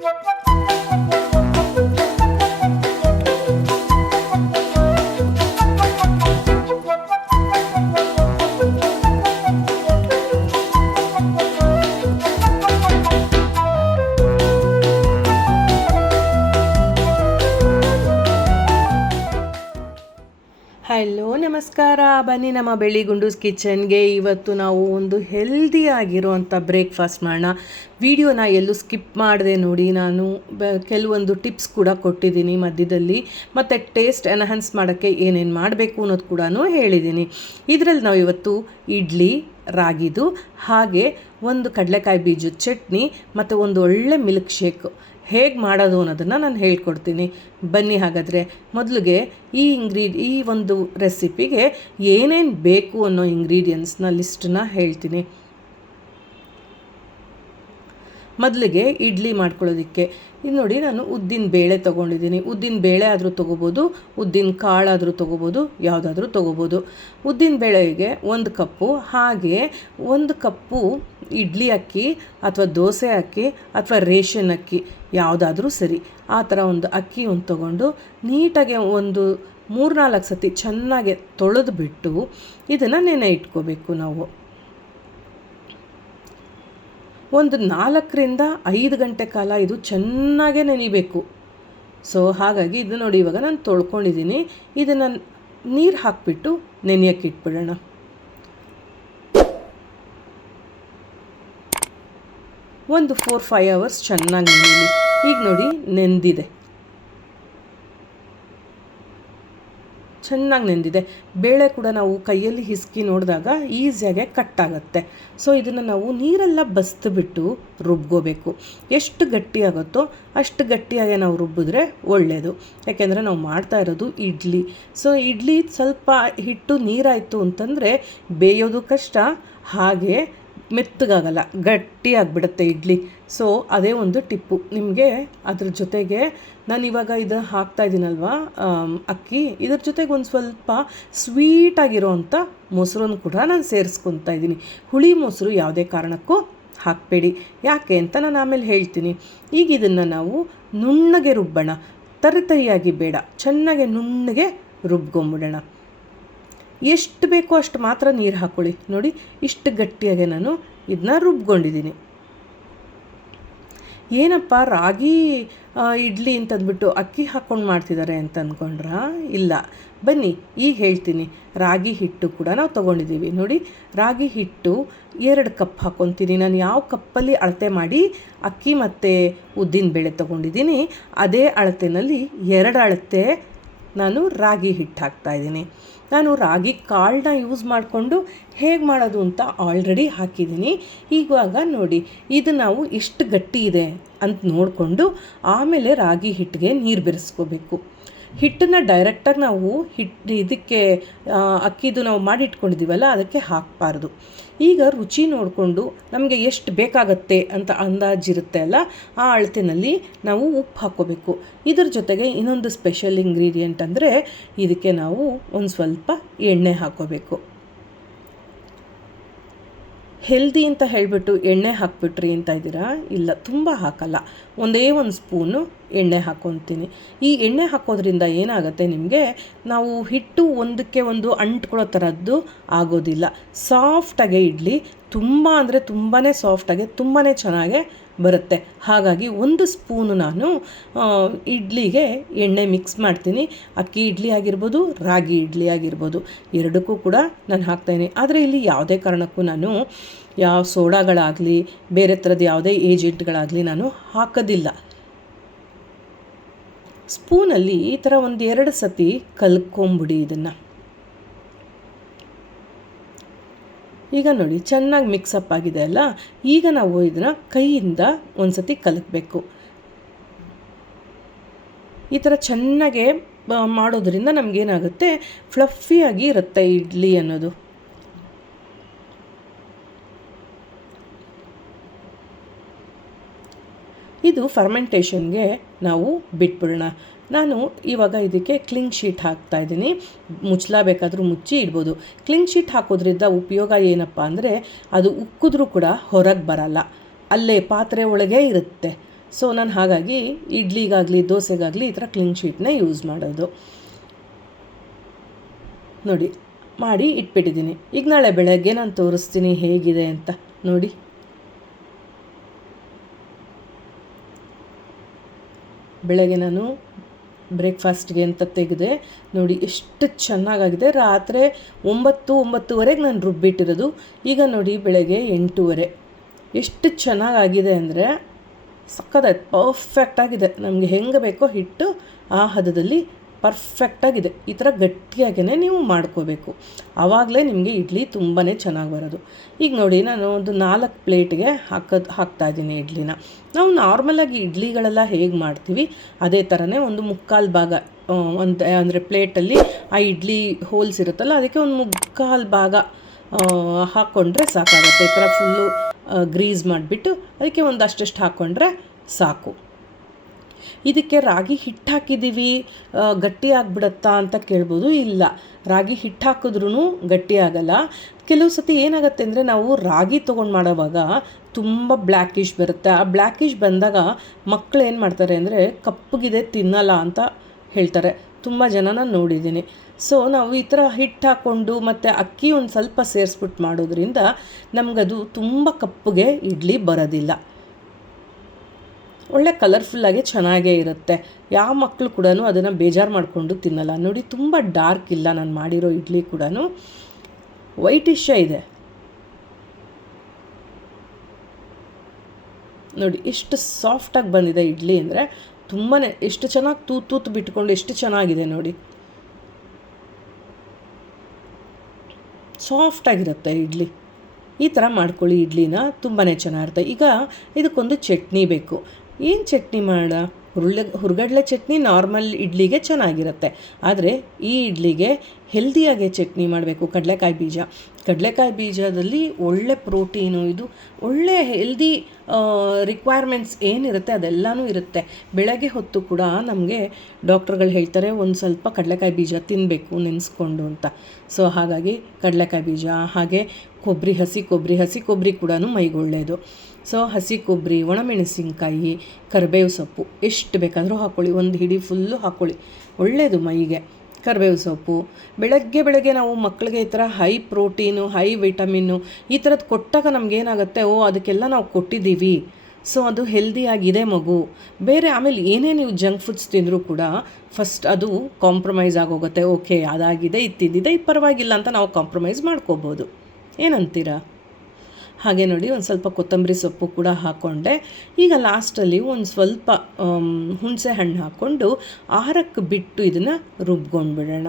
Hello ನಮಸ್ಕಾರ, ಬನ್ನಿ ನಮ್ಮ ಬೆಳ್ಳಿ ಗುಂಡೂಸ್ ಕಿಚನ್ಗೆ. ಇವತ್ತು ನಾವು ಒಂದು ಹೆಲ್ದಿಯಾಗಿರೋವಂಥ ಬ್ರೇಕ್ಫಾಸ್ಟ್ ಮಾಡೋಣ. ವಿಡಿಯೋನ ಎಲ್ಲೂ ಸ್ಕಿಪ್ ಮಾಡಿದೆ ನೋಡಿ. ನಾನು ಕೆಲವೊಂದು ಟಿಪ್ಸ್ ಕೂಡ ಕೊಟ್ಟಿದ್ದೀನಿ ಮಧ್ಯದಲ್ಲಿ, ಮತ್ತು ಟೇಸ್ಟ್ ಎನ್ಹಾನ್ಸ್ ಮಾಡೋಕ್ಕೆ ಏನೇನು ಮಾಡಬೇಕು ಅನ್ನೋದು ಕೂಡ ಹೇಳಿದ್ದೀನಿ. ಇದರಲ್ಲಿ ನಾವು ಇವತ್ತು ಇಡ್ಲಿ, ರಾಗಿದು, ಹಾಗೆ ಒಂದು ಕಡಲೆಕಾಯಿ ಬೀಜದ ಚಟ್ನಿ ಮತ್ತು ಒಂದು ಒಳ್ಳೆ ಮಿಲ್ಕ್ ಶೇಕ್ ಹೇಗೆ ಮಾಡೋದು ಅನ್ನೋದನ್ನು ನಾನು ಹೇಳ್ಕೊಡ್ತೀನಿ. ಬನ್ನಿ ಹಾಗಾದರೆ ಮೊದಲಿಗೆ ಈ ಒಂದು ರೆಸಿಪಿಗೆ ಏನೇನು ಬೇಕು ಅನ್ನೋ ಇಂಗ್ರೀಡಿಯೆಂಟ್ಸ್ನ ಲಿಸ್ಟನ್ನ ಹೇಳ್ತೀನಿ. ಮೊದಲಿಗೆ ಇಡ್ಲಿ ಮಾಡ್ಕೊಳ್ಳೋದಕ್ಕೆ ಇದು ನೋಡಿ, ನಾನು ಉದ್ದಿನ ಬೇಳೆ ತೊಗೊಂಡಿದ್ದೀನಿ. ಉದ್ದಿನ ಬೇಳೆ ಆದರೂ ತೊಗೋಬೋದು, ಉದ್ದಿನ ಕಾಳಾದರೂ ತೊಗೋಬೋದು, ಯಾವುದಾದ್ರೂ ತೊಗೋಬೋದು. ಉದ್ದಿನ ಬೇಳೆಗೆ 1 ಕಪ್ಪು, ಹಾಗೆ 1 ಕಪ್ಪು ಇಡ್ಲಿ ಅಕ್ಕಿ ಅಥವಾ ದೋಸೆ ಅಕ್ಕಿ ಅಥವಾ ರೇಷನ್ ಅಕ್ಕಿ ಯಾವುದಾದ್ರೂ ಸರಿ, ಆ ಥರ ಒಂದು ಅಕ್ಕಿ ತೊಗೊಂಡು ನೀಟಾಗಿ ಒಂದು 3-4 ಸತಿ ಚೆನ್ನಾಗಿ ತೊಳೆದ್ಬಿಟ್ಟು ಇದನ್ನು ನೆನೆ ಇಟ್ಕೋಬೇಕು. ನಾವು ಒಂದು 4ರಿಂದ 5 ಗಂಟೆ ಕಾಲ ಇದು ಚೆನ್ನಾಗೇ ನೆನಿಬೇಕು. ಸೊ ಹಾಗಾಗಿ ಇದು ನೋಡಿ, ಇವಾಗ ನಾನು ತೊಳ್ಕೊಂಡಿದ್ದೀನಿ. ಇದನ್ನು ನೀರು ಹಾಕಿಬಿಟ್ಟು ನೆನೆಯೋಕ್ಕೆ ಇಟ್ಬಿಡೋಣ. ಒಂದು 4-5 ಅವರ್ಸ್ ಚೆನ್ನಾಗಿ ನೆನೆಯಲಿ. ಈಗ ನೋಡಿ ನೆಂದಿದೆ, ಚೆನ್ನಾಗಿ ನೆಂದಿದೆ. ಬೇಳೆ ಕೂಡ ನಾವು ಕೈಯಲ್ಲಿ ಹಿಸ್ಕಿ ನೋಡಿದಾಗ ಈಸಿಯಾಗೆ ಕಟ್ಟಾಗತ್ತೆ. ಸೊ ಇದನ್ನು ನಾವು ನೀರೆಲ್ಲ ಬಸ್ದುಬಿಟ್ಟು ರುಬ್ಕೋಬೇಕು. ಎಷ್ಟು ಗಟ್ಟಿಯಾಗುತ್ತೋ ಅಷ್ಟು ಗಟ್ಟಿಯಾಗಿ ನಾವು ರುಬ್ಬಿದ್ರೆ ಒಳ್ಳೆಯದು. ಯಾಕೆಂದರೆ ನಾವು ಮಾಡ್ತಾ ಇರೋದು ಇಡ್ಲಿ. ಸೊ ಇಡ್ಲಿ ಸ್ವಲ್ಪ ಹಿಟ್ಟು ನೀರಾಯಿತು ಅಂತಂದರೆ ಬೇಯೋದು ಕಷ್ಟ, ಹಾಗೆ ಮೆತ್ತಗಾಗಲ್ಲ, ಗಟ್ಟಿಯಾಗಿಬಿಡುತ್ತೆ ಇಡ್ಲಿ. ಸೊ ಅದೇ ಒಂದು ಟಿಪ್ಪು ನಿಮಗೆ. ಅದ್ರ ಜೊತೆಗೆ ನಾನು ಇವಾಗ ಇದು ಹಾಕ್ತಾಯಿದ್ದೀನಲ್ವ ಅಕ್ಕಿ, ಇದ್ರ ಜೊತೆಗೆ ಒಂದು ಸ್ವಲ್ಪ ಸ್ವೀಟಾಗಿರೋ ಅಂಥ ಮೊಸರನ್ನು ಕೂಡ ನಾನು ಸೇರಿಸ್ಕೊತಾ ಇದ್ದೀನಿ. ಹುಳಿ ಮೊಸರು ಯಾವುದೇ ಕಾರಣಕ್ಕೂ ಹಾಕಬೇಡಿ, ಯಾಕೆ ಅಂತ ನಾನು ಆಮೇಲೆ ಹೇಳ್ತೀನಿ. ಈಗ ಇದನ್ನು ನಾವು ನುಣ್ಣಗೆ ರುಬ್ಬೋಣ, ತರಿಯಾಗಿ ಬೇಡ, ಚೆನ್ನಾಗೆ ನುಣ್ಣಗೆ ರುಬ್ಕೊಂಬಿಡೋಣ. ಎಷ್ಟು ಬೇಕೋ ಅಷ್ಟು ಮಾತ್ರ ನೀರು ಹಾಕ್ಕೊಳ್ಳಿ. ನೋಡಿ ಇಷ್ಟು ಗಟ್ಟಿಯಾಗಿ ನಾನು ಇದನ್ನ ರುಬ್ಕೊಂಡಿದ್ದೀನಿ. ಏನಪ್ಪ ರಾಗಿ ಇಡ್ಲಿ ಅಂತಂದ್ಬಿಟ್ಟು ಅಕ್ಕಿ ಹಾಕ್ಕೊಂಡು ಮಾಡ್ತಿದ್ದಾರೆ ಅಂತ ಅಂದ್ಕೊಂಡ್ರಾ? ಇಲ್ಲ, ಬನ್ನಿ ಈಗ ಹೇಳ್ತೀನಿ. ರಾಗಿ ಹಿಟ್ಟು ಕೂಡ ನಾವು ತೊಗೊಂಡಿದ್ದೀವಿ. ನೋಡಿ, ರಾಗಿ ಹಿಟ್ಟು 2 ಕಪ್ ಹಾಕ್ಕೊತೀನಿ. ನಾನು ಯಾವ ಕಪ್ಪಲ್ಲಿ ಅಳತೆ ಮಾಡಿ ಅಕ್ಕಿ ಮತ್ತು ಉದ್ದಿನ ಬೇಳೆ ತೊಗೊಂಡಿದ್ದೀನಿ ಅದೇ ಅಳತೆಯಲ್ಲಿ 2 ಅಳತೆ ನಾನು ರಾಗಿ ಹಿಟ್ಟು ಹಾಕ್ತಾಯಿದ್ದೀನಿ. ನಾನು ರಾಗಿ ಕಾಳನ್ನ ಯೂಸ್ ಮಾಡಿಕೊಂಡು ಹೇಗೆ ಮಾಡೋದು ಅಂತ ಆಲ್ರೆಡಿ ಹಾಕಿದ್ದೀನಿ. ಇವಾಗ ನೋಡಿ, ಇದು ನಾವು ಎಷ್ಟು ಗಟ್ಟಿ ಇದೆ ಅಂತ ನೋಡಿಕೊಂಡು ಆಮೇಲೆ ರಾಗಿ ಹಿಟ್ಟಿಗೆ ನೀರು ಬೆರೆಸ್ಕೋಬೇಕು. ಹಿಟ್ಟನ್ನು ಡೈರೆಕ್ಟಾಗಿ ನಾವು ಇದಕ್ಕೆ ಅಕ್ಕಿದು ನಾವು ಮಾಡಿ ಇಟ್ಕೊಂಡಿದ್ದೀವಲ್ಲ ಅದಕ್ಕೆ ಹಾಕಬಾರ್ದು. ಈಗ ರುಚಿ ನೋಡಿಕೊಂಡು ನಮಗೆ ಎಷ್ಟು ಬೇಕಾಗತ್ತೆ ಅಂತ ಅಂದಾಜಿರುತ್ತೆ ಅಲ್ಲ, ಆ ಅಳತೆಯಲ್ಲಿ ನಾವು ಉಪ್ಪು ಹಾಕ್ಕೋಬೇಕು. ಇದ್ರ ಜೊತೆಗೆ ಇನ್ನೊಂದು ಸ್ಪೆಷಲ್ ಇಂಗ್ರೀಡಿಯೆಂಟ್ ಅಂದರೆ ಇದಕ್ಕೆ ನಾವು ಒಂದು ಸ್ವಲ್ಪ ಎಣ್ಣೆ ಹಾಕ್ಕೋಬೇಕು. ಹೆಲ್ದಿ ಅಂತ ಹೇಳಿಬಿಟ್ಟು ಎಣ್ಣೆ ಹಾಕ್ಬಿಟ್ರಿ ಅಂತ ಇದ್ದೀರಾ? ಇಲ್ಲ, ತುಂಬ ಹಾಕಲ್ಲ, ಒಂದೇ 1 ಸ್ಪೂನು ಎಣ್ಣೆ ಹಾಕ್ಕೊತೀನಿ. ಈ ಎಣ್ಣೆ ಹಾಕೋದ್ರಿಂದ ಏನಾಗುತ್ತೆ, ನಿಮಗೆ ನಾವು ಹಿಟ್ಟು ಒಂದಕ್ಕೆ ಒಂದು ಅಂಟ್ಕೊಳ್ಳೋ ಥರದ್ದು ಆಗೋದಿಲ್ಲ. ಸಾಫ್ಟಾಗೆ ಇಡ್ಲಿ ತುಂಬ ಅಂದರೆ ತುಂಬಾ ಸಾಫ್ಟಾಗೆ ತುಂಬಾ ಚೆನ್ನಾಗೆ ಬರುತ್ತೆ. ಹಾಗಾಗಿ 1 ಸ್ಪೂನು ನಾನು ಇಡ್ಲಿಗೆ ಎಣ್ಣೆ ಮಿಕ್ಸ್ ಮಾಡ್ತೀನಿ. ಅಕ್ಕಿ ಇಡ್ಲಿ ಆಗಿರ್ಬೋದು, ರಾಗಿ ಇಡ್ಲಿ ಆಗಿರ್ಬೋದು, ಎರಡಕ್ಕೂ ಕೂಡ ನಾನು ಹಾಕ್ತಾಯಿದ್ದೀನಿ. ಆದರೆ ಇಲ್ಲಿ ಯಾವುದೇ ಕಾರಣಕ್ಕೂ ನಾನು ಯಾವ ಸೋಡಾಗಳಾಗಲಿ ಬೇರೆ ಥರದ್ದು ಯಾವುದೇ ಏಜೆಂಟ್ಗಳಾಗಲಿ ನಾನು ಹಾಕೋದಿಲ್ಲ. ಸ್ಪೂನಲ್ಲಿ ಈ ಥರ 1-2 ಸತಿ ಕಲ್ಕೊಂಬಿಡಿ ಇದನ್ನು. ಈಗ ನೋಡಿ ಚೆನ್ನಾಗಿ ಮಿಕ್ಸಪ್ ಆಗಿದೆ ಅಲ್ಲ. ಈಗ ನಾವು ಇದನ್ನು ಕೈಯಿಂದ 1 ಸತಿ ಕಲಕಬೇಕು. ಈ ಥರ ಚೆನ್ನಾಗೆ ಮಾಡೋದ್ರಿಂದ ನಮಗೇನಾಗುತ್ತೆ, ಫ್ಲಫಿಯಾಗಿ ಇರುತ್ತೆ ಇಡ್ಲಿ ಅನ್ನೋದು. ಇದು ಫರ್ಮೆಂಟೇಷನ್ಗೆ ನಾವು ಬಿಟ್ಬಿಡೋಣ. ನಾನು ಇವಾಗ ಇದಕ್ಕೆ ಕ್ಲಿಂಗ್ ಶೀಟ್ ಹಾಕ್ತಾಯಿದ್ದೀನಿ. ಮುಚ್ಚಲಾಬೇಕಾದ್ರೂ ಮುಚ್ಚಿ ಇಡ್ಬೋದು. ಕ್ಲಿಂಗ್ ಶೀಟ್ ಹಾಕೋದ್ರಿಂದ ಉಪಯೋಗ ಏನಪ್ಪ ಅಂದರೆ ಅದು ಉಕ್ಕಿದ್ರೂ ಕೂಡ ಹೊರಗೆ ಬರಲ್ಲ, ಅಲ್ಲೇ ಪಾತ್ರೆ ಒಳಗೆ ಇರುತ್ತೆ. ಸೊ ನಾನು ಹಾಗಾಗಿ ಇಡ್ಲಿಗಾಗಲಿ ದೋಸೆಗಾಗಲಿ ಈ ಥರ ಕ್ಲೀನ್ ಶೀಟ್ನೇ ಯೂಸ್ ಮಾಡೋದು. ನೋಡಿ ಮಾಡಿ ಇಟ್ಬಿಟ್ಟಿದ್ದೀನಿ. ಈಗ ನಾಳೆ ಬೆಳಗ್ಗೆ ನಾನು ತೋರಿಸ್ತೀನಿ ಹೇಗಿದೆ ಅಂತ. ನೋಡಿ ಬೆಳಗ್ಗೆ ನಾನು ಬ್ರೇಕ್ಫಾಸ್ಟ್ಗೆ ಅಂತ ತೆಗೆದೆ. ನೋಡಿ ಎಷ್ಟು ಚೆನ್ನಾಗಾಗಿದೆ. ರಾತ್ರಿ 9-9:30 ನಾನು ರುಬ್ಬಿಟ್ಟಿರೋದು. ಈಗ ನೋಡಿ ಬೆಳಗ್ಗೆ 8:30. ಎಷ್ಟು ಚೆನ್ನಾಗಾಗಿದೆ ಅಂದರೆ ಸಕ್ಕತ್ತಾಯ್ತು, ಪರ್ಫೆಕ್ಟಾಗಿದೆ. ನಮಗೆ ಹೆಂಗೆ ಬೇಕೋ ಹಿಟ್ಟು ಆ ಹದದಲ್ಲಿ ಪರ್ಫೆಕ್ಟಾಗಿದೆ. ಈ ಥರ ಗಟ್ಟಿಯಾಗೇ ನೀವು ಮಾಡ್ಕೋಬೇಕು, ಆವಾಗಲೇ ನಿಮಗೆ ಇಡ್ಲಿ ತುಂಬಾ ಚೆನ್ನಾಗಿ ಬರೋದು. ಈಗ ನೋಡಿ ನಾನು ಒಂದು 4 ಪ್ಲೇಟ್ಗೆ ಹಾಕ್ತಾಯಿದ್ದೀನಿ ಇಡ್ಲಿನ. ನಾವು ನಾರ್ಮಲಾಗಿ ಇಡ್ಲಿಗಳೆಲ್ಲ ಹೇಗೆ ಮಾಡ್ತೀವಿ ಅದೇ ಥರನೇ ಒಂದು 3/4 ಭಾಗ ಅಂದರೆ ಪ್ಲೇಟಲ್ಲಿ ಆ ಇಡ್ಲಿ ಹೋಲ್ಸ್ ಇರುತ್ತಲ್ಲ ಅದಕ್ಕೆ ಒಂದು 3/4 ಭಾಗ ಹಾಕ್ಕೊಂಡ್ರೆ ಸಾಕಾಗುತ್ತೆ. ಈ ಥರ ಫುಲ್ಲು ಗ್ರೀಸ್ ಮಾಡಿಬಿಟ್ಟು ಅದಕ್ಕೆ ಒಂದಷ್ಟು ಹಾಕ್ಕೊಂಡ್ರೆ ಸಾಕು. ಇದಕ್ಕೆ ರಾಗಿ ಹಿಟ್ಟು ಹಾಕಿದ್ದೀವಿ ಗಟ್ಟಿ ಆಗಿಬಿಡತ್ತಾ ಅಂತ ಕೇಳ್ಬೋದು. ಇಲ್ಲ, ರಾಗಿ ಹಿಟ್ಟು ಹಾಕಿದ್ರೂ ಗಟ್ಟಿ ಆಗಲ್ಲ. ಕೆಲವು ಸತಿ ಏನಾಗುತ್ತೆ ಅಂದರೆ ನಾವು ರಾಗಿ ತೊಗೊಂಡು ಮಾಡೋವಾಗ ತುಂಬ ಬ್ಲ್ಯಾಕಿಶ್ ಬರುತ್ತೆ. ಆ ಬ್ಲ್ಯಾಕಿಶ್ ಬಂದಾಗ ಮಕ್ಕಳು ಏನು ಮಾಡ್ತಾರೆ ಅಂದರೆ ಕಪ್ಪಗಿದೆ ತಿನ್ನಲ್ಲ ಅಂತ ಹೇಳ್ತಾರೆ. ತುಂಬ ಜನನ ನೋಡಿದ್ದೀನಿ. ಸೊ ನಾವು ಈ ಥರ ಹಿಟ್ಟು ಹಾಕ್ಕೊಂಡು ಮತ್ತು ಅಕ್ಕಿ ಒಂದು ಸ್ವಲ್ಪ ಸೇರಿಸ್ಬಿಟ್ಟು ಮಾಡೋದ್ರಿಂದ ನಮಗದು ತುಂಬ ಕಪ್ಪಗೆ ಇಡ್ಲಿ ಬರೋದಿಲ್ಲ. ಒಳ್ಳೆ ಕಲರ್ಫುಲ್ಲಾಗಿ ಚೆನ್ನಾಗೇ ಇರುತ್ತೆ. ಯಾವ ಮಕ್ಕಳು ಕೂಡ ಅದನ್ನು ಬೇಜಾರು ಮಾಡಿಕೊಂಡು ತಿನ್ನಲ್ಲ. ನೋಡಿ ತುಂಬ ಡಾರ್ಕ್ ಇಲ್ಲ ನಾನು ಮಾಡಿರೋ ಇಡ್ಲಿ ಕೂಡ, ವೈಟಿಶೇ ಇದೆ. ನೋಡಿ ಎಷ್ಟು ಸಾಫ್ಟಾಗಿ ಬಂದಿದೆ ಇಡ್ಲಿ ಅಂದರೆ ತುಂಬಾ ಎಷ್ಟು ಚೆನ್ನಾಗಿ ತೂತು ಬಿಟ್ಕೊಂಡು ಎಷ್ಟು ಚೆನ್ನಾಗಿದೆ ನೋಡಿ. ಸಾಫ್ಟಾಗಿರುತ್ತೆ ಇಡ್ಲಿ. ಈ ಥರ ಮಾಡ್ಕೊಳ್ಳಿ ಇಡ್ಲಿನ, ತುಂಬಾ ಚೆನ್ನಾಗಿರುತ್ತೆ. ಈಗ ಇದಕ್ಕೊಂದು ಚಟ್ನಿ ಬೇಕು. ಏನು ಚಟ್ನಿ ಮಾಡ? ಹುರ್ಗಡ್ಲೆ ಚಟ್ನಿ ನಾರ್ಮಲ್ ಇಡ್ಲಿಗೆ ಚೆನ್ನಾಗಿರುತ್ತೆ. ಆದರೆ ಈ ಇಡ್ಲಿಗೆ ಹೆಲ್ದಿಯಾಗೆ ಚಟ್ನಿ ಮಾಡಬೇಕು. ಕಡಲೆಕಾಯಿ ಬೀಜದಲ್ಲಿ ಒಳ್ಳೆ ಪ್ರೋಟೀನು, ಇದು ಒಳ್ಳೆ ಹೆಲ್ದಿ ರಿಕ್ವೈರ್ಮೆಂಟ್ಸ್ ಏನಿರುತ್ತೆ ಅದೆಲ್ಲನೂ ಇರುತ್ತೆ. ಬೆಳಗ್ಗೆ ಹೊತ್ತು ಕೂಡ ನಮಗೆ ಡಾಕ್ಟ್ರುಗಳು ಹೇಳ್ತಾರೆ ಒಂದು ಸ್ವಲ್ಪ ಕಡಲೆಕಾಯಿ ಬೀಜ ತಿನ್ನಬೇಕು ನೆನೆಸ್ಕೊಂಡು ಅಂತ. ಸೊ ಹಾಗಾಗಿ ಕಡಲೆಕಾಯಿ ಬೀಜ, ಹಾಗೆ ಹಸಿ ಕೊಬ್ಬರಿ ಕೂಡ ಮೈಗೆ ಒಳ್ಳೆಯದು. ಸೊ ಹಸಿ ಕೊಬ್ಬರಿ, ಒಣಮೆಣಸಿನ್ಕಾಯಿ, ಕರಿಬೇವು ಸೊಪ್ಪು ಎಷ್ಟು ಬೇಕಾದರೂ ಹಾಕ್ಕೊಳ್ಳಿ, ಒಂದು ಹಿಡಿ ಫುಲ್ಲು ಹಾಕ್ಕೊಳ್ಳಿ, ಒಳ್ಳೆಯದು ಮೈಗೆ. ಕರಿಬೇವು ಸೊಪ್ಪು ಬೆಳಗ್ಗೆ ನಾವು ಮಕ್ಕಳಿಗೆ ಈ ಥರ ಹೈ ಪ್ರೋಟೀನು, ಹೈ ವಿಟಮಿನ್ನು ಈ ಥರದ್ದು ಕೊಟ್ಟಾಗ ನಮಗೇನಾಗುತ್ತೆ, ಅದಕ್ಕೆಲ್ಲ ನಾವು ಕೊಟ್ಟಿದ್ದೀವಿ, ಸೊ ಅದು ಹೆಲ್ದಿಯಾಗಿದೆ ಮಗು. ಬೇರೆ ಆಮೇಲೆ ಏನೇ ನೀವು ಜಂಕ್ ಫುಡ್ಸ್ ತಿಂದರೂ ಕೂಡ ಫಸ್ಟ್ ಅದು ಕಾಂಪ್ರಮೈಸ್ ಆಗೋಗುತ್ತೆ. ಓಕೆ ಅದಾಗಿದೆ, ಇದು ತಿಂದಿದೆ, ಇದು ಪರವಾಗಿಲ್ಲ ಅಂತ ನಾವು ಕಾಂಪ್ರಮೈಸ್ ಮಾಡ್ಕೋಬೋದು. ಏನಂತೀರಾ? ಹಾಗೆ ನೋಡಿ ಒಂದು ಸ್ವಲ್ಪ ಕೊತ್ತಂಬರಿ ಸೊಪ್ಪು ಕೂಡ ಹಾಕ್ಕೊಂಡೆ. ಈಗ ಲಾಸ್ಟಲ್ಲಿ ಒಂದು ಸ್ವಲ್ಪ ಹುಣಸೆ ಹಣ್ಣು ಹಾಕ್ಕೊಂಡು ಆರಕ್ಕೆ ಬಿಟ್ಟು ಇದನ್ನು ರುಬ್ಕೊಂಡ್ಬಿಡೋಣ.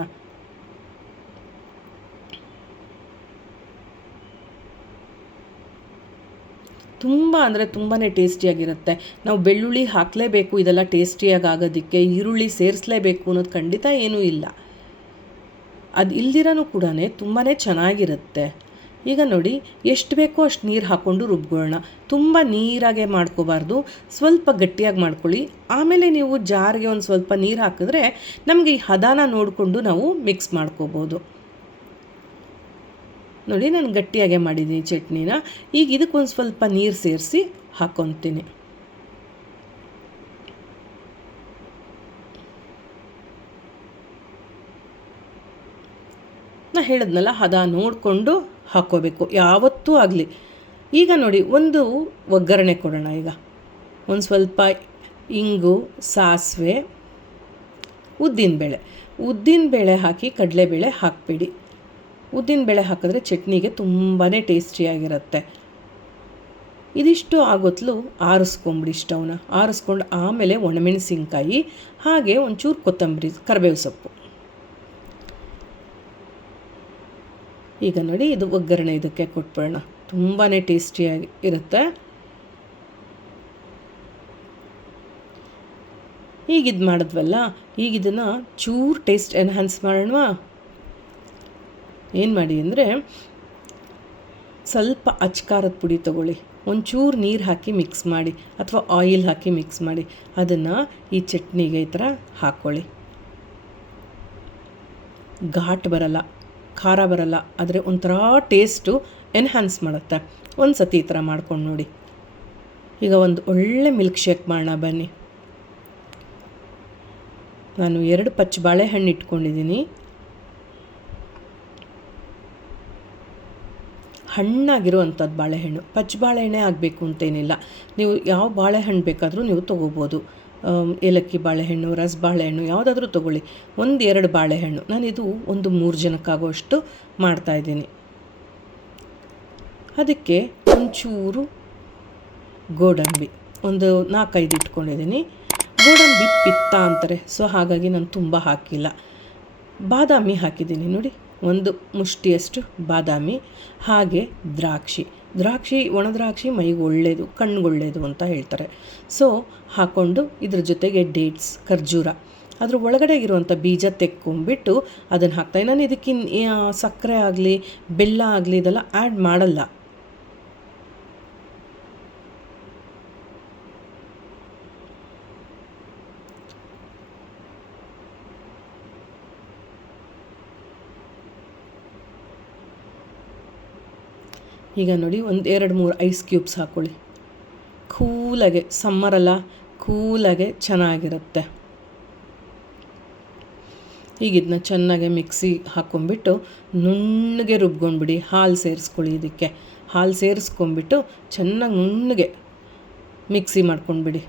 ತುಂಬ ಅಂದರೆ ತುಂಬಾ ಟೇಸ್ಟಿಯಾಗಿರುತ್ತೆ. ನಾವು ಬೆಳ್ಳುಳ್ಳಿ ಹಾಕಲೇಬೇಕು ಇದೆಲ್ಲ ಟೇಸ್ಟಿಯಾಗಿ ಆಗೋದಕ್ಕೆ, ಈರುಳ್ಳಿ ಸೇರಿಸಲೇಬೇಕು ಅನ್ನೋದು ಖಂಡಿತ ಏನೂ ಇಲ್ಲ. ಅದು ಇಲ್ದಿರನೂ ಕೂಡ ತುಂಬಾ ಚೆನ್ನಾಗಿರುತ್ತೆ. ಈಗ ನೋಡಿ ಎಷ್ಟು ಬೇಕೋ ಅಷ್ಟು ನೀರು ಹಾಕ್ಕೊಂಡು ರುಬ್ಕೊಳ್ಳೋಣ. ತುಂಬ ನೀರಾಗೆ ಮಾಡ್ಕೋಬಾರ್ದು, ಸ್ವಲ್ಪ ಗಟ್ಟಿಯಾಗಿ ಮಾಡ್ಕೊಳ್ಳಿ. ಆಮೇಲೆ ನೀವು ಜಾರ್ಗೆ ಒಂದು ಸ್ವಲ್ಪ ನೀರು ಹಾಕಿದ್ರೆ ನಮಗೆ ಈ ಹದಾನ ನೋಡಿಕೊಂಡು ನಾವು ಮಿಕ್ಸ್ ಮಾಡ್ಕೋಬೋದು. ನೋಡಿ ನಾನು ಗಟ್ಟಿಯಾಗೆ ಮಾಡಿದ್ದೀನಿ ಚಟ್ನಿನ. ಈಗ ಇದಕ್ಕೊಂದು ಸ್ವಲ್ಪ ನೀರು ಸೇರಿಸಿ ಹಾಕ್ಕೊತೀನಿ. ನಾ ಹೇಳಿದ್ನಲ್ಲ ಹದ ನೋಡಿಕೊಂಡು ಹಾಕ್ಕೋಬೇಕು ಯಾವತ್ತೂ ಆಗಲಿ. ಈಗ ನೋಡಿ ಒಂದು ಒಗ್ಗರಣೆ ಕೊಡೋಣ. ಈಗ ಒಂದು ಸ್ವಲ್ಪ ಇಂಗು, ಸಾಸಿವೆ, ಉದ್ದಿನಬೇಳೆ ಹಾಕಿ ಕಡಲೆಬೇಳೆ ಹಾಕಬೇಡಿ. ಉದ್ದಿನಬೇಳೆ ಹಾಕಿದ್ರೆ ಚಟ್ನಿಗೆ ತುಂಬಾ ಟೇಸ್ಟಿಯಾಗಿರುತ್ತೆ. ಇದಿಷ್ಟು ಆಗೊತ್ತಲು ಆರಿಸ್ಕೊಂಬಿಡಿ ಸ್ಟವ್ನ. ಆರಿಸ್ಕೊಂಡು ಆಮೇಲೆ ಒಣಮೆಣಸಿನ್ಕಾಯಿ, ಹಾಗೆ ಒಂಚೂರು ಕೊತ್ತಂಬರಿ, ಕರಿಬೇವು ಸೊಪ್ಪು. ಈಗ ನೋಡಿ ಇದು ಒಗ್ಗರಣೆ ಇದಕ್ಕೆ ಕೊಟ್ಬಿಡೋಣ. ತುಂಬಾ ಟೇಸ್ಟಿಯಾಗಿ ಇರುತ್ತೆ. ಈಗ ಇದು ಮಾಡಿದ್ವಲ್ಲ, ಈಗ ಇದನ್ನು ಚೂರು ಟೇಸ್ಟ್ ಎನ್ಹಾನ್ಸ್ ಮಾಡೋಣವಾ? ಏನು ಮಾಡಿ ಅಂದರೆ ಸ್ವಲ್ಪ ಅಚ್ಕಾರದ ಪುಡಿ ತೊಗೊಳ್ಳಿ, ಒಂಚೂರು ನೀರು ಹಾಕಿ ಮಿಕ್ಸ್ ಮಾಡಿ ಅಥವಾ ಆಯಿಲ್ ಹಾಕಿ ಮಿಕ್ಸ್ ಮಾಡಿ ಅದನ್ನು ಈ ಚಟ್ನಿಗೆ ಈ ಥರ ಹಾಕ್ಕೊಳ್ಳಿ. ಘಾಟ್ ಬರಲ್ಲ, ಖಾರ ಬರಲ್ಲ, ಆದರೆ ಒಂಥರ ಟೇಸ್ಟು ಎನ್ಹಾನ್ಸ್ ಮಾಡುತ್ತೆ. ಒಂದು ಸತಿ ಈ ಥರ ಮಾಡ್ಕೊಂಡು ನೋಡಿ. ಈಗ ಒಂದು ಒಳ್ಳೆ ಮಿಲ್ಕ್ ಶೇಕ್ ಮಾಡೋಣ ಬನ್ನಿ. ನಾನು 2 ಪಚ್ಚ ಬಾಳೆಹಣ್ಣು ಇಟ್ಕೊಂಡಿದ್ದೀನಿ. ಹಣ್ಣಾಗಿರುವಂಥದ್ದು ಬಾಳೆಹಣ್ಣು, ಪಚ್ಚ ಬಾಳೆಹಣ್ಣೆ ಆಗಬೇಕು ಅಂತೇನಿಲ್ಲ. ನೀವು ಯಾವ ಬಾಳೆಹಣ್ಣು ಬೇಕಾದರೂ ನೀವು ತೊಗೋಬೋದು. ಏಲಕ್ಕಿ ಬಾಳೆಹಣ್ಣು, ರಸ ಬಾಳೆಹಣ್ಣು ಯಾವುದಾದ್ರೂ ತೊಗೊಳ್ಳಿ. 1-2 ಬಾಳೆಹಣ್ಣು, ನಾನಿದು ಒಂದು 3 ಜನಕ್ಕಾಗುವಷ್ಟು ಮಾಡ್ತಾಯಿದ್ದೀನಿ. ಅದಕ್ಕೆ ಒಂಚೂರು ಗೋಡಂಬಿ, ಒಂದು 4-5 ಇಟ್ಕೊಂಡಿದ್ದೀನಿ. ಗೋಡಂಬಿ ಪಿತ್ತ ಅಂತಾರೆ, ಸೊ ಹಾಗಾಗಿ ನಾನು ತುಂಬ ಹಾಕಿಲ್ಲ. ಬಾದಾಮಿ ಹಾಕಿದ್ದೀನಿ ನೋಡಿ, ಒಂದು ಮುಷ್ಟಿಯಷ್ಟು ಬಾದಾಮಿ, ಹಾಗೆ ದ್ರಾಕ್ಷಿ ಒಣ ದ್ರಾಕ್ಷಿ ಮೈಗೆ ಒಳ್ಳೆಯದು, ಕಣ್ಣಿಗೆ ಅಂತ ಹೇಳ್ತಾರೆ. ಸೊ ಹಾಕ್ಕೊಂಡು ಇದ್ರ ಜೊತೆಗೆ ಡೇಟ್ಸ್, ಖರ್ಜೂರ, ಅದ್ರ ಒಳಗಡೆ ಇರುವಂಥ ಬೀಜ ತೆಕ್ಕೊಂಬಿಟ್ಟು ಅದನ್ನು ಹಾಕ್ತಾಯಿ. ನಾನು ಇದಕ್ಕೆ ಸಕ್ಕರೆ ಆಗಲಿ ಬೆಲ್ಲ ಆಗಲಿ ಇದೆಲ್ಲ ಆ್ಯಡ್ ಮಾಡಲ್ಲ. ಈಗ ನೋಡಿ 1-2-3 ಐಸ್ ಕ್ಯೂಬ್ಸ್ ಹಾಕ್ಕೊಳ್ಳಿ. ಕೂಲಾಗೆ, ಸಮ್ಮರಲ್ಲ, ಕೂಲಾಗೆ ಚೆನ್ನಾಗಿರುತ್ತೆ. ಈಗ ಇದನ್ನ ಚೆನ್ನಾಗಿ ಮಿಕ್ಸಿ ಹಾಕ್ಕೊಂಬಿಟ್ಟು ನುಣ್ಣಗೆ ರುಬ್ಕೊಂಡ್ಬಿಡಿ. ಹಾಲು ಸೇರಿಸ್ಕೊಳ್ಳಿ. ಇದಕ್ಕೆ ಹಾಲು ಸೇರಿಸ್ಕೊಂಬಿಟ್ಟು ಚೆನ್ನಾಗಿ ನುಣ್ಣಗೆ ಮಿಕ್ಸಿ ಮಾಡ್ಕೊಂಡ್ಬಿಡಿ.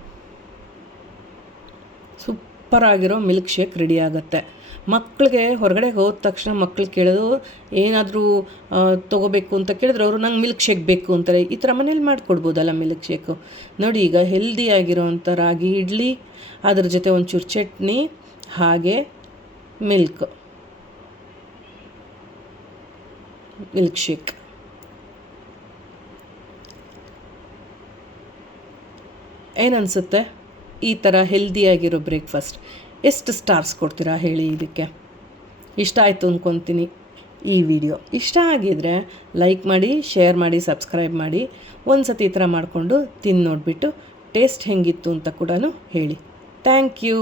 ಸೂಪರಾಗಿರೋ ಮಿಲ್ಕ್ ಶೇಕ್ ರೆಡಿ ಆಗುತ್ತೆ. ಮಕ್ಕಳಿಗೆ ಹೊರಗಡೆ ಹೋದ ತಕ್ಷಣ ಮಕ್ಕಳು ಕೇಳೋದು, ಏನಾದರೂ ತೊಗೋಬೇಕು ಅಂತ ಕೇಳಿದ್ರೆ ಅವರು ನಂಗೆ ಮಿಲ್ಕ್ ಶೇಕ್ ಬೇಕು ಅಂತಾರೆ. ಈ ಥರ ಮನೇಲಿ ಮಾಡಿಕೊಡ್ಬೋದಲ್ಲ ಮಿಲ್ಕ್ ಶೇಕು. ನೋಡಿ, ಈಗ ಹೆಲ್ದಿಯಾಗಿರೋವಂಥ ರಾಗಿ ಇಡ್ಲಿ, ಅದ್ರ ಜೊತೆ ಒಂಚೂರು ಚಟ್ನಿ, ಹಾಗೆ ಮಿಲ್ಕ್ ಶೇಕ್. ಏನನ್ಸುತ್ತೆ ಈ ಥರ ಹೆಲ್ದಿಯಾಗಿರೋ ಬ್ರೇಕ್ಫಾಸ್ಟ್? ಎಷ್ಟು ಸ್ಟಾರ್ಸ್ ಕೊಡ್ತೀರಾ ಹೇಳಿ ಇದಕ್ಕೆ? ಇಷ್ಟ ಆಯಿತು ಅಂದ್ಕೊತೀನಿ ಈ ವಿಡಿಯೋ. ಇಷ್ಟ ಆಗಿದರೆ ಲೈಕ್ ಮಾಡಿ, ಶೇರ್ ಮಾಡಿ, ಸಬ್ಸ್ಕ್ರೈಬ್ ಮಾಡಿ. ಒಂದು ಸತಿ ಈ ಥರ ಮಾಡಿಕೊಂಡು ತಿಂದು ನೋಡಿಬಿಟ್ಟು ಟೇಸ್ಟ್ ಹೆಂಗಿತ್ತು ಅಂತ ಕೂಡ ಹೇಳಿ. Thank you.